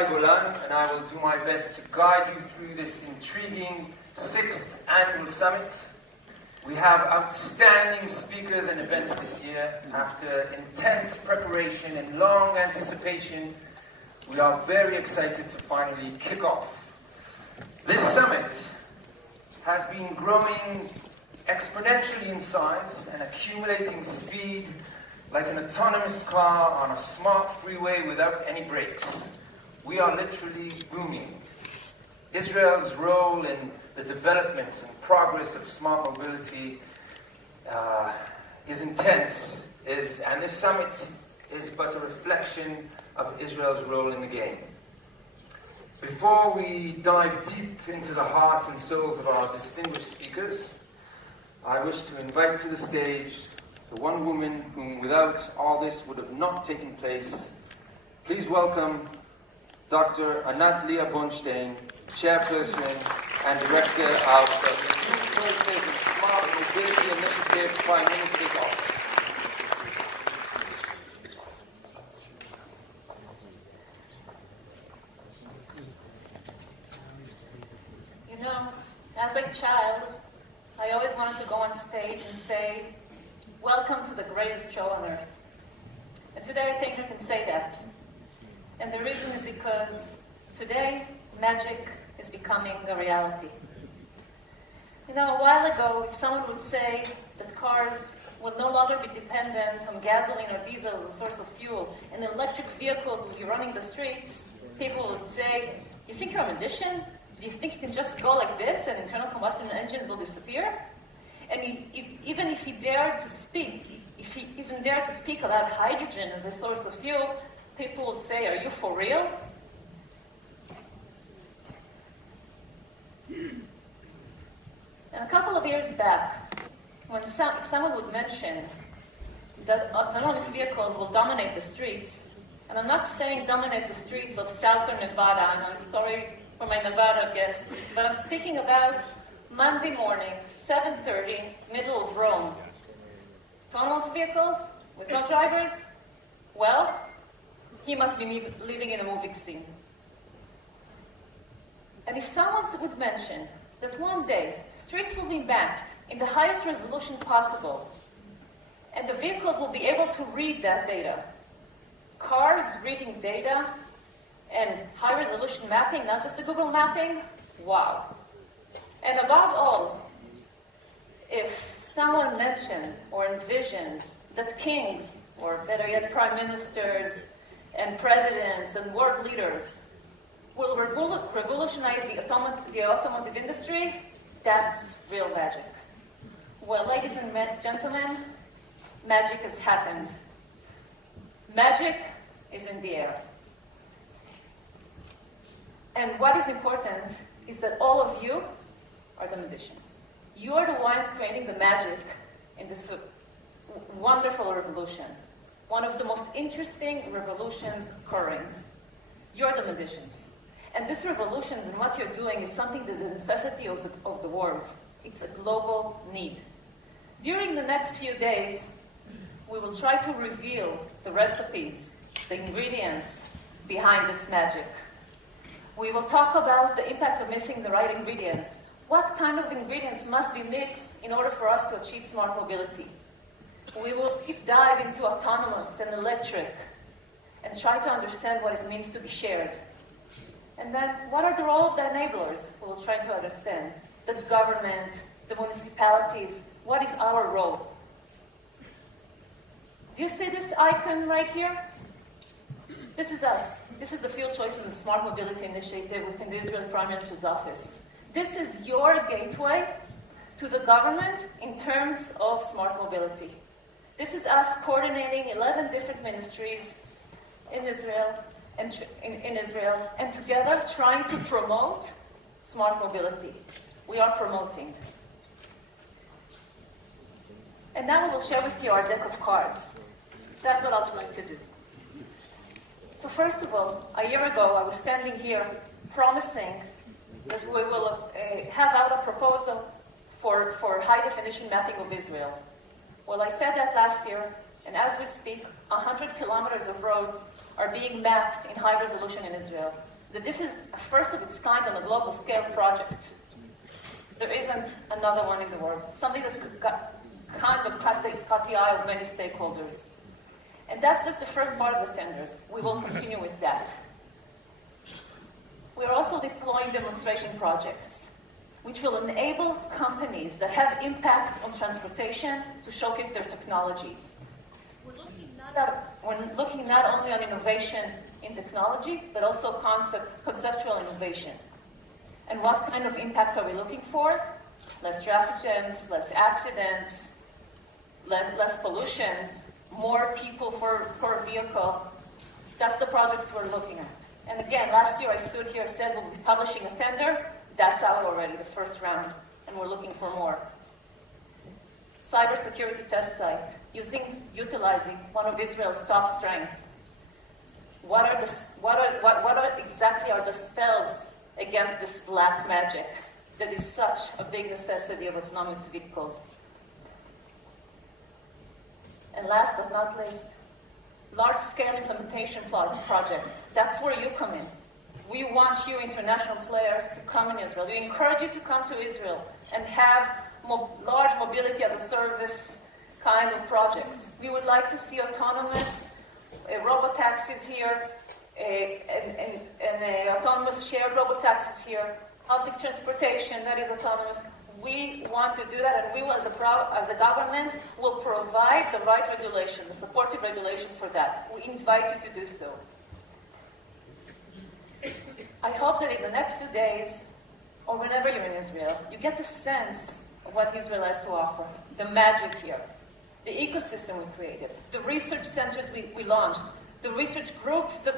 Shai Golan, and I will do my best to guide you through this intriguing 6th annual summit. We have outstanding speakers and events this year. After intense preparation and long anticipation, we are very excited to finally kick off. This summit has been growing exponentially in size and accumulating speed like an autonomous car on a smart freeway without any brakes. We are literally booming. Israel's role in the development and progress of smart mobility is intense, and this summit is but a reflection of Israel's role in the game. Before we dive deep into the hearts and souls of our distinguished speakers, I wish to invite to the stage the one woman whom without all this would have not taken place. Please welcome Dr. Anat Lea-BONSHTIEN, Chairperson and Director of the Youth Forces and Smart Mobility Initiative, Prime Minister's Office. You know, as a child, I always wanted to go on stage and say, "Welcome to the greatest show on earth." And today I think I can say that. And the reason is because today, magic is becoming a reality. You know, a while ago, if someone would say that cars will no longer be dependent on gasoline or diesel as a source of fuel, and electric vehicles will be running the streets, people would say, "You think you're a magician? Do you think you can just go like this and internal combustion engines will disappear?" And even if he dared to speak, if he even dared to speak about hydrogen as a source of fuel, people will say, "Are you for real?" And a couple of years back, when if someone would mention that autonomous vehicles will dominate the streets, and I'm not saying dominate the streets of southern Nevada, and I'm sorry for my Nevada guests, but I'm speaking about Monday morning, 7:30, middle of Rome. Autonomous vehicles with no drivers? Well, he must be living in a movie scene. And if someone would mention that one day streets will be mapped in the highest resolution possible, and the vehicles will be able to read that data, cars reading data, and high-resolution mapping, not just the Google mapping, wow. And above all, if someone mentioned or envisioned that kings, or better yet, prime ministers, and presidents, and world leaders will revolutionize the automotive industry, that's real magic. Well, ladies and gentlemen, magic has happened. Magic is in the air. And what is important is that all of you are the magicians. You are the ones creating the magic in this wonderful revolution. One of the most interesting revolutions occurring. You're the magicians. And this revolution and what you're doing is something that is a necessity of the world. It's a global need. During the next few days, we will try to reveal the recipes, the ingredients behind this magic. We will talk about the impact of mixing the right ingredients. What kind of ingredients must be mixed in order for us to achieve smart mobility? We will deep dive into autonomous and electric and try to understand what it means to be shared. And then, what are the role of the enablers? We will try to understand. The government, the municipalities, what is our role? Do you see this icon right here? This is us. This is the Field Choices and Smart Mobility Initiative within the Israeli Prime Minister's Office. This is your gateway to the government in terms of smart mobility. This is us coordinating 11 different ministries in Israel and together trying to promote smart mobility. We are promoting. And now we will share with you our deck of cards. That's what I'll try to do. So first of all, a year ago, I was standing here promising that we will have out a proposal for high-definition mapping of Israel. Well, I said that last year, and as we speak, 100 kilometers of roads are being mapped in high resolution in Israel. that this is a first of its kind on a global scale project. There isn't another one in the world. Something that's kind of caught the eye of many stakeholders. And that's just the first part of the tenders. We will continue with that. We're also deploying demonstration projects, which will enable companies that have impact on transportation to showcase their technologies. We're looking not only on innovation in technology, but also conceptual innovation. And what kind of impact are we looking for? Less traffic jams, less accidents, less pollutions, more people per vehicle. That's the projects we're looking at. And again, last year I stood here and said we'll be publishing a tender. That's out already, the first round, and we're looking for more. Cybersecurity test site, utilizing one of Israel's top strengths. What exactly are the spells against this black magic that is such a big necessity of autonomous vehicles? And last but not least, large-scale implementation projects. That's where you come in. We want you international players to come in Israel. We encourage you to come to Israel and have large mobility as a service kind of projects. We would like to see autonomous robotaxis here, and autonomous shared robotaxis here, public transportation that is autonomous. We want to do that, and we will, as a government, will provide the right regulation, the supportive regulation for that. We invite you to do so. I hope that in the next 2 days, or whenever you're in Israel, you get a sense of what Israel has to offer, the magic here, the ecosystem we created, the research centers we launched, the research groups that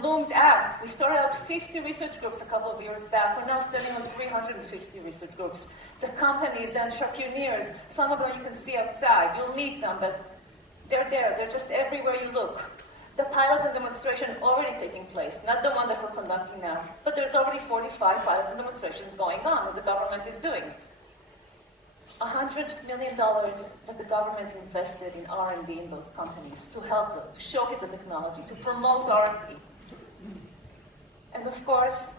bloomed out. We started out 50 research groups a couple of years back. We're now standing on 350 research groups. The companies, the entrepreneurs, some of them you can see outside. You'll meet them, but they're there. They're just everywhere you look. The pilots and demonstration already taking place, not the one that we're conducting now, but there's already 45 pilots and demonstrations going on that the government is doing. $100 million that the government invested in R&D in those companies to help them, to showcase the technology, to promote R&D. And of course,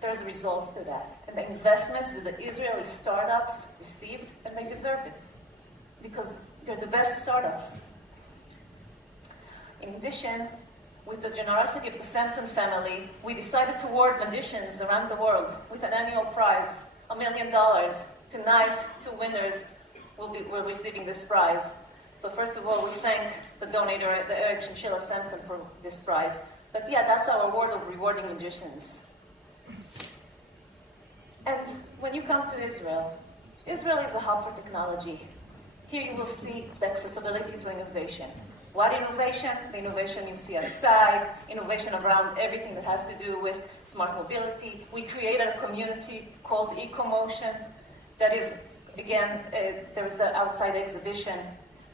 there's results to that. And the investments that the Israeli startups received, and they deserved it, because they're the best startups. In addition, with the generosity of the Samson family, we decided to award magicians around the world with an annual prize, $1 million. Tonight, 2 winners will receiving this prize. So first of all, we thank the donor, the Eric and Sheila Sampson, for this prize. But yeah, that's our award of rewarding magicians. And when you come to Israel, Israel is a hub for technology. Here you will see the accessibility to innovation. What innovation? The innovation you see outside, innovation around everything that has to do with smart mobility. We created a community called EcoMotion. That is, again, there's the outside exhibition.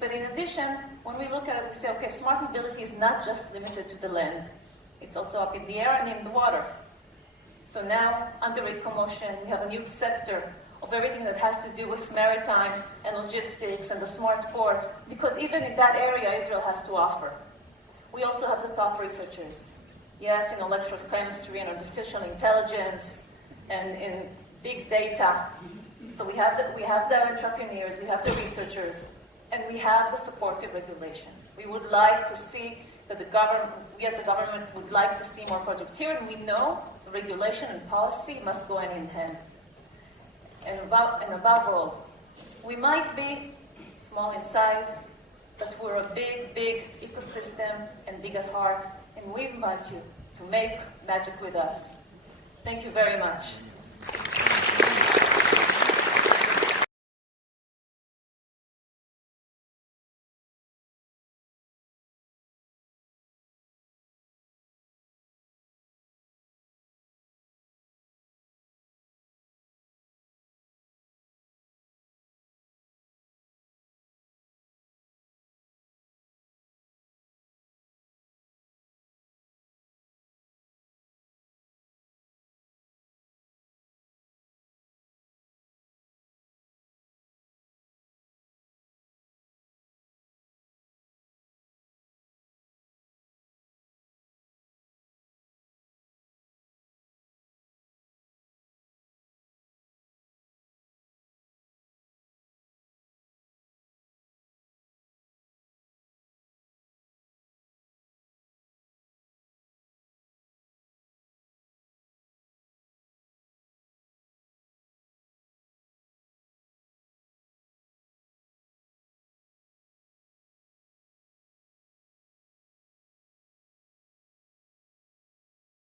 But in addition, when we look at it, we say, okay, smart mobility is not just limited to the land. It's also up in the air and in the water. So now, under EcoMotion, we have a new sector of everything that has to do with maritime and logistics and the smart port, because even in that area, Israel has to offer. We also have the top researchers. Yes, in electrochemistry and artificial intelligence and in big data. So we have the entrepreneurs, we have the researchers, and we have the supportive regulation. We would like to see that we as the government would like to see more projects here, and we know regulation and policy must go hand in hand. And above all, we might be small in size, but we're a big, big ecosystem and big at heart, and we invite you to make magic with us. Thank you very much.